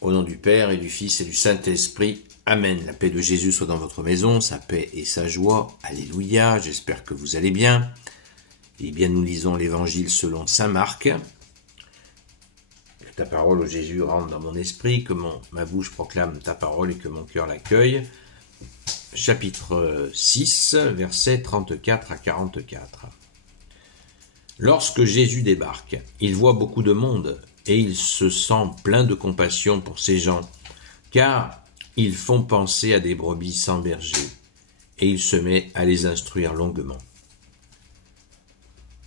Au nom du Père et du Fils et du Saint-Esprit. Amen. La paix de Jésus soit dans votre maison, sa paix et sa joie. Alléluia. J'espère que vous allez bien. Eh bien, nous lisons l'Évangile selon saint Marc. Que ta parole, ô Jésus, rentre dans mon esprit, que ma bouche proclame ta parole et que mon cœur l'accueille. Chapitre 6, versets 34 à 44. Lorsque Jésus débarque, il voit beaucoup de monde et il se sent plein de compassion pour ces gens, car ils font penser à des brebis sans berger, et il se met à les instruire longuement.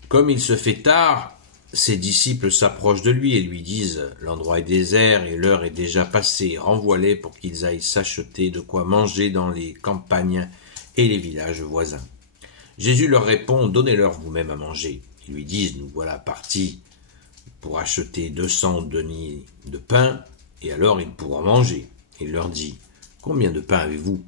Comme il se fait tard, ses disciples s'approchent de lui et lui disent « L'endroit est désert et l'heure est déjà passée, renvoie-les pour qu'ils aillent s'acheter de quoi manger dans les campagnes et les villages voisins. » Jésus leur répond « Donnez-leur vous-même à manger. » Ils lui disent « Nous voilà partis pour acheter 200 deniers de pain, et alors ils pourront manger. » Il leur dit « Combien de pain avez-vous »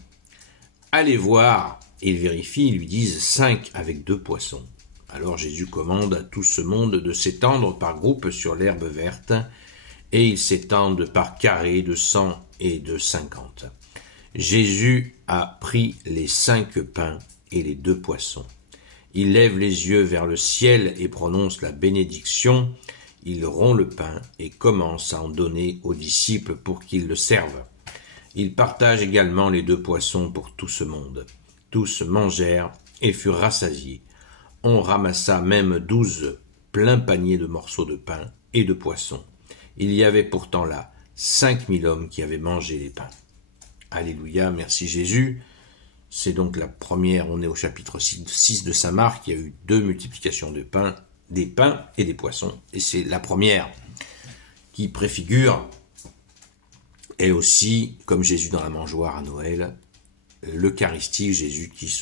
Allez voir. Ils vérifient, ils lui disent 5 avec 2 poissons. Alors Jésus commande à tout ce monde de s'étendre par groupes sur l'herbe verte, et ils s'étendent par carrés de 100 et de 50. Jésus a pris les 5 pains et les 2 poissons. Il lève les yeux vers le ciel et prononce la bénédiction. Il rompt le pain et commence à en donner aux disciples pour qu'ils le servent. Il partage également les 2 poissons pour tout ce monde. Tous mangèrent et furent rassasiés. On ramassa même 12 pleins paniers de morceaux de pain et de poissons. Il y avait pourtant là 5000 hommes qui avaient mangé les pains. Alléluia, merci Jésus. C'est donc la première, on est au chapitre 6 de saint Marc, il y a eu 2 multiplications de pain, des pains et des poissons. Et c'est la première qui préfigure, et aussi, comme Jésus dans la mangeoire à Noël, l'Eucharistie, Jésus qui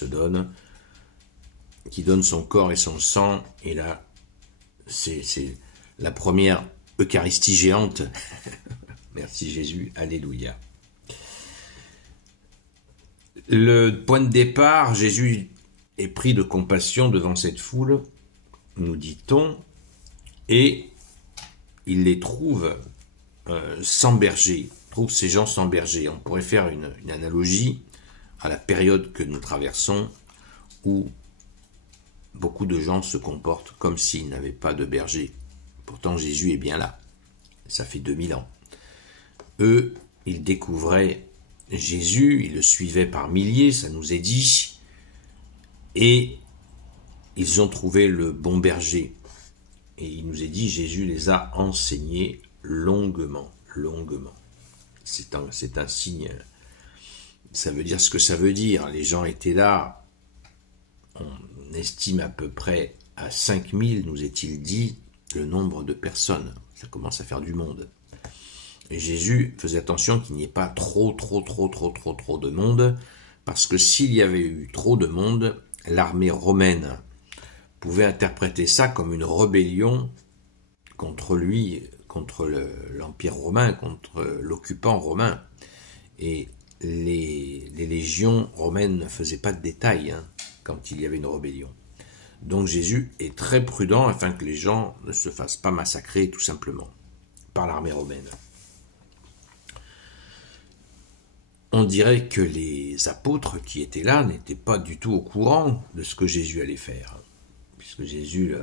donne son corps et son sang, et là, c'est la première Eucharistie géante. Merci Jésus, alléluia. Le point de départ, Jésus est pris de compassion devant cette foule, nous dit-on, et il les trouve sans berger, trouve ces gens sans berger. On pourrait faire une analogie à la période que nous traversons, où beaucoup de gens se comportent comme s'ils n'avaient pas de berger. Pourtant, Jésus est bien là. Ça fait 2000 ans. Eux, ils découvraient Jésus, ils le suivaient par milliers, ça nous est dit, et ils ont trouvé le bon berger. Et il nous est dit, Jésus les a enseignés longuement, longuement. C'est un signe, ça veut dire ce que ça veut dire. Les gens étaient là, on estime à peu près à 5000, nous est-il dit, le nombre de personnes. Ça commence à faire du monde. Et Jésus faisait attention qu'il n'y ait pas trop de monde, parce que s'il y avait eu trop de monde, l'armée romaine pouvait interpréter ça comme une rébellion contre lui, contre l'Empire romain, contre l'occupant romain. Et les légions romaines ne faisaient pas de détails quand il y avait une rébellion. Donc Jésus est très prudent afin que les gens ne se fassent pas massacrer tout simplement par l'armée romaine. On dirait que les apôtres qui étaient là n'étaient pas du tout au courant de ce que Jésus allait faire. Puisque Jésus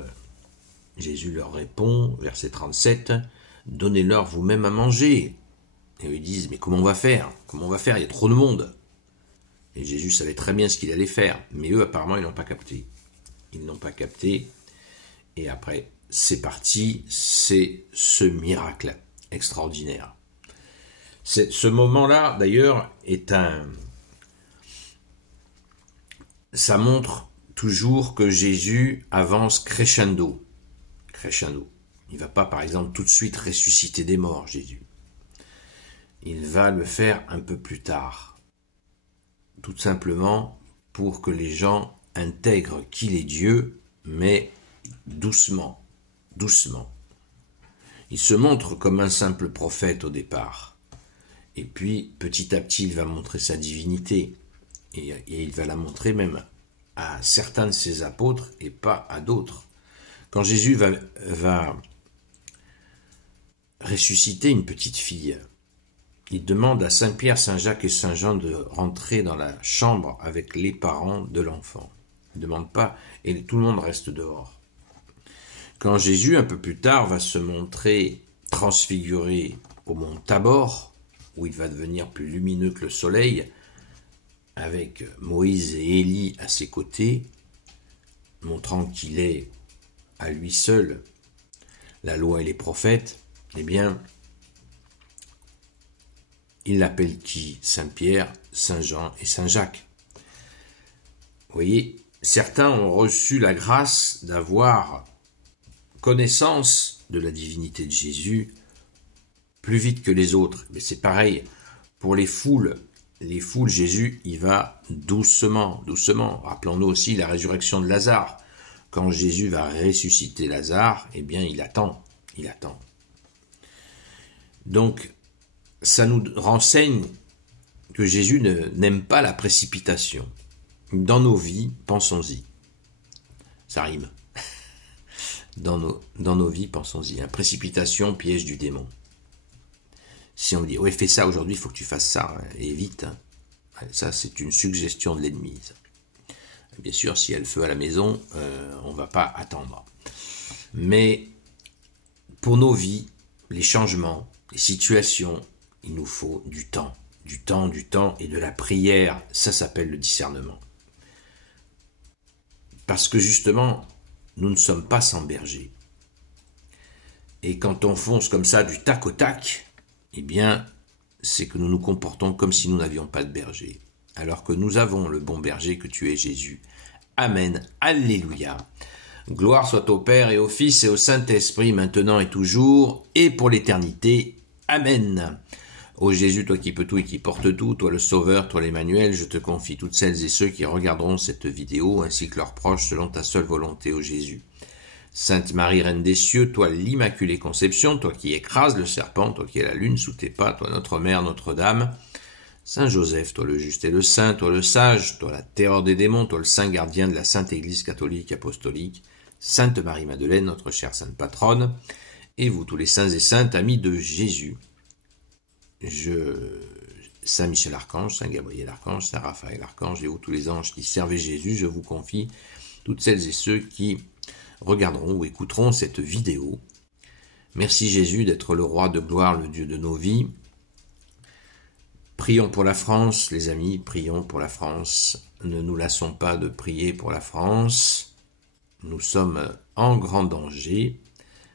leur répond, verset 37, « Donnez-leur vous-même à manger. » Et eux ils disent, « Mais comment on va faire ? Comment on va faire ? Il y a trop de monde. » Et Jésus savait très bien ce qu'il allait faire. Mais eux, apparemment, ils n'ont pas capté. Ils n'ont pas capté. Et après, c'est parti. C'est ce miracle extraordinaire. Ce moment-là, d'ailleurs, ça montre toujours que Jésus avance crescendo. Crescendo. Il ne va pas, par exemple, tout de suite ressusciter des morts, Jésus. Il va le faire un peu plus tard. Tout simplement pour que les gens intègrent qu'il est Dieu, mais doucement, doucement. Il se montre comme un simple prophète au départ. Et puis, petit à petit, il va montrer sa divinité. Et il va la montrer même à certains de ses apôtres et pas à d'autres. Quand Jésus va ressusciter une petite fille, il demande à Saint Pierre, Saint Jacques et Saint Jean de rentrer dans la chambre avec les parents de l'enfant. Il ne demande pas, et tout le monde reste dehors. Quand Jésus, un peu plus tard, va se montrer transfiguré au mont Tabor, où il va devenir plus lumineux que le soleil, avec Moïse et Élie à ses côtés, montrant qu'il est à lui seul la loi et les prophètes, eh bien, il l'appelle qui? Saint Pierre, Saint Jean et Saint Jacques. Vous voyez, certains ont reçu la grâce d'avoir connaissance de la divinité de Jésus plus vite que les autres. Mais c'est pareil pour les foules. Les foules, Jésus, il va doucement, doucement. Rappelons-nous aussi la résurrection de Lazare. Quand Jésus va ressusciter Lazare, eh bien, il attend. Donc, ça nous renseigne que Jésus n'aime pas la précipitation. Dans nos vies, pensons-y. Ça rime. Dans nos vies, pensons-y. Précipitation, piège du démon. Si on dit, ouais, fais ça aujourd'hui, il faut que tu fasses ça, et vite. Ça, c'est une suggestion de l'ennemi. Bien sûr, s'il y a le feu à la maison, on ne va pas attendre. Mais pour nos vies, les changements, les situations, il nous faut du temps, et de la prière. Ça s'appelle le discernement. Parce que justement, nous ne sommes pas sans berger. Et quand on fonce comme ça du tac au tac, eh bien, c'est que nous nous comportons comme si nous n'avions pas de berger. Alors que nous avons le bon berger que tu es Jésus. Amen. Alléluia. Gloire soit au Père et au Fils et au Saint-Esprit, maintenant et toujours, et pour l'éternité. Amen. Ô Jésus, toi qui peux tout et qui portes tout, toi le Sauveur, toi l'Emmanuel, je te confie toutes celles et ceux qui regarderont cette vidéo, ainsi que leurs proches, selon ta seule volonté, ô Jésus. Sainte Marie, Reine des cieux, toi l'Immaculée Conception, toi qui écrases le serpent, toi qui es la lune sous tes pas, toi notre Mère, Notre-Dame. Saint Joseph, toi le juste et le saint, toi le sage, toi la terreur des démons, toi le saint gardien de la Sainte Église catholique apostolique. Sainte Marie-Madeleine, notre chère sainte patronne, et vous tous les saints et saintes, amis de Jésus. Saint Michel Archange, Saint Gabriel Archange, Saint Raphaël Archange, et vous tous les anges qui servaient Jésus, je vous confie toutes celles et ceux qui regarderont ou écouteront cette vidéo. Merci Jésus d'être le roi de gloire, le Dieu de nos vies. Prions pour la France, les amis, prions pour la France. Ne nous lassons pas de prier pour la France. Nous sommes en grand danger,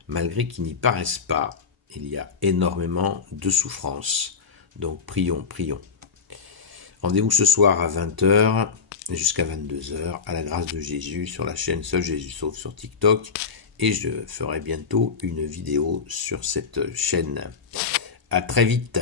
malgré qu'ils n'y paraissent pas. Il y a énormément de souffrance. Donc prions, prions. Rendez-vous ce soir à 20h jusqu'à 22h à la grâce de Jésus sur la chaîne Seul Jésus Sauve sur TikTok. Et je ferai bientôt une vidéo sur cette chaîne. À très vite.